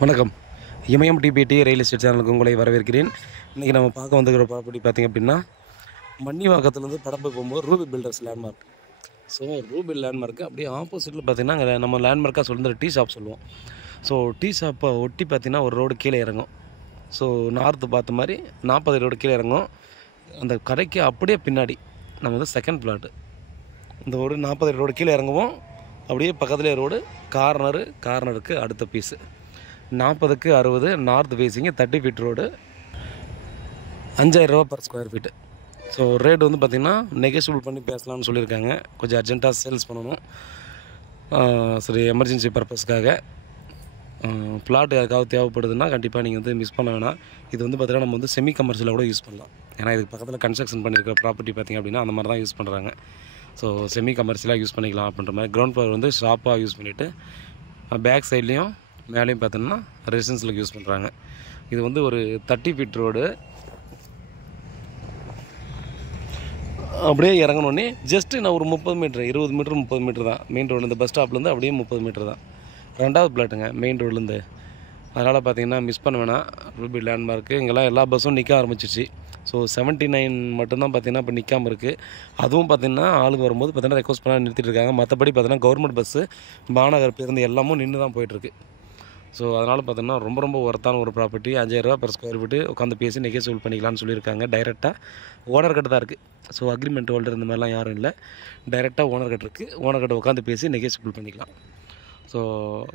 வணக்கம். இமயம் DBT real estate சேனலுக்கு உங்களை வரவேற்கிறேன். இன்றைக்கி நம்ம பார்க்க வந்துக்கிற ப்ராப்பர்ட்டி பார்த்திங்க அப்படின்னா, மன்னிவாக்கத்துலேருந்து படப்பு போகும்போது Ruby builders landmark. So Ruby லேண்ட்மார்க்கு அப்படியே ஆப்போசிட்டில் பார்த்திங்கன்னா, அங்கே நம்ம லேண்ட்மார்க்காக சொல்லுற டீ ஷாப் சொல்லுவோம். ஸோ டீ ஷாப்பை ஒட்டி பார்த்திங்கன்னா ஒரு ரோடு கீழே இறங்கும். ஸோ நார்த்து பார்த்த மாதிரி 40 ரோடு கீழே இறங்கும். அந்த கடைக்கு அப்படியே பின்னாடி நம்ம வந்து செகண்ட் பிளாட்டு. இந்த ஒரு 40 ரோடு கீழே இறங்குவோம். அப்படியே பக்கத்துலேயே ரோடு கார்னருக்கு அடுத்த பீஸு 40க்கு 60 நார்த் ஃபேஸிங்கு 30 ஃபீட் ரோடு 5000 ரூபா per square feet. So rate வந்து பார்த்திங்கன்னா நெகோஷியபிள் பண்ணி பேசலாம்னு சொல்லியிருக்காங்க. கொஞ்சம் அர்ஜென்ட்டாக சேல்ஸ் பண்ணணும், சரி எமர்ஜென்சி பர்பஸ்க்காக. பிளாட் யாருக்காவது தேவைப்படுதுன்னா கண்டிப்பாக நீங்கள் வந்து மிஸ் பண்ண வேணாம். இது வந்து பார்த்திங்கன்னா நம்ம வந்து செமி கமர்ஷியலாக கூட யூஸ் பண்ணலாம். ஏன்னா இதுக்கு பக்கத்தில் கன்ஸ்ட்ரக்ஷன் பண்ணியிருக்கிற ப்ராப்பர்ட்டி பார்த்திங்க அப்படின்னா அந்த மாதிரி தான் யூஸ் பண்ணுறாங்க. ஸோ செமி கமர்ஷியலாக யூஸ் பண்ணிக்கலாம் அப்படின்ற மாதிரி. கிரவுண்ட் ஃப்ளோர் வந்து ஷாப்பாக யூஸ் பண்ணிவிட்டு பேக் சைட்லேயும் மேலேயும் பார்த்தோம்னா ரெசிடென்ஸில் யூஸ் பண்ணுறாங்க. இது வந்து ஒரு 30 ஃபீட் ரோடு. அப்படியே இறங்கணுன்னே ஜஸ்ட்டு நான் ஒரு 30 மீட்ரு 20 மீட்ரு 30 மீட்ரு தான் மெயின் ரோடு. இந்த பஸ் ஸ்டாப்லேருந்து அப்படியே 30 மீட்ரு தான். 2வது பிளாட்டுங்க மெயின் ரோட்லேருந்து. அதனால் பார்த்தீங்கன்னா மிஸ் பண்ண வேணாம். ரூபி லேண்ட்மார்க்கு இங்கெல்லாம் எல்லா பஸ்ஸும் நிற்க ஆரம்பிச்சிச்சு. ஸோ 79 மட்டும்தான் பார்த்திங்கன்னா இப்போ நிற்காமல் இருக்குது. அதுவும் பார்த்திங்கன்னா ஆளுங்க வரும்போது பார்த்திங்கன்னா ரெக்வஸ்ட் பண்ணால் நிறுத்திட்டு இருக்காங்க. மற்றபடி பார்த்திங்கன்னா கவர்மெண்ட் பஸ்ஸு மாநகர் பேருந்து எல்லாமும் நின்று தான் போயிட்டுருக்கு. ஸோ அதனால் பார்த்தோன்னா ரொம்ப ஒர்த்தான ஒரு ப்ராப்பர்ட்டி. 5000 ரூபா பர் ஸ்கொயர் ஃபீட்டு உட்காந்து பேசி நெகோஷியபிள் பண்ணிக்கலாம்னு சொல்லியிருக்காங்க. டைரெக்டாக ஓனர் கிட்ட தான் இருக்குது. ஸோ அக்ரிமெண்ட் ஹோல்டர் இந்த மாதிரிலாம் யாரும் இல்லை. டைரெக்டாக ஓனர் கிட்ட இருக்குது. ஓனர் கிட்ட உட்காந்து பேசி நெகோஷியபிள் பண்ணிக்கலாம். ஸோ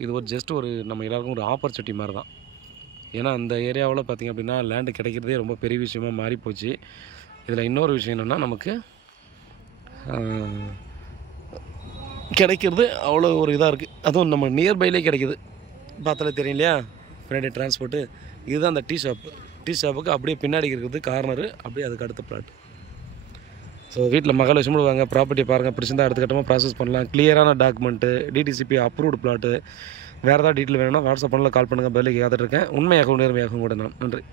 இது ஒரு ஜஸ்ட் ஒரு நம்ம எல்லாருக்கும் ஒரு ஆப்பர்ச்சுனிட்டி மாதிரி தான். ஏன்னா அந்த ஏரியாவில் பார்த்திங்க அப்படின்னா லேண்டு கிடைக்கிறதே ரொம்ப பெரிய விஷயமாக மாறிப்போச்சு. இதில் இன்னொரு விஷயம் என்னென்னா நமக்கு கிடைக்கிறது அவ்வளோ ஒரு இதாக இருக்குது. அதுவும் நம்ம நியர்பைலே கிடைக்கிது. பார்த்தாலே தெரியும் இல்லையா, பின்னாடி டிரான்ஸ்போர்ட்டு. இதுதான் அந்த டீ ஷாப்புக்கு அப்படியே பின்னாடி இருக்கிறது கார்னரு. அப்படியே அதுக்கு அடுத்த பிளாட். ஸோ வீட்டில் மகள் வச்சுடுவாங்க. ப்ராப்பர்ட்டி பாருங்கள், பிடிச்சிருந்தா அடுத்த கட்டமாக ப்ராசஸ் பண்ணலாம். கிளியரான டாக்குமெண்ட்டு, டிடிசிபி அப்ரூவ்டு பிளாட்டு. வேறு ஏதாவது டீட்டெயில் வேணும்னா வாட்ஸ்அப் பண்ணல, கால் பண்ணுங்கள். பதிலுக்கு காத்துட்ருக்கேன். உண்மையாகவும் நேர்மையாகவும் கூட நான். நன்றி.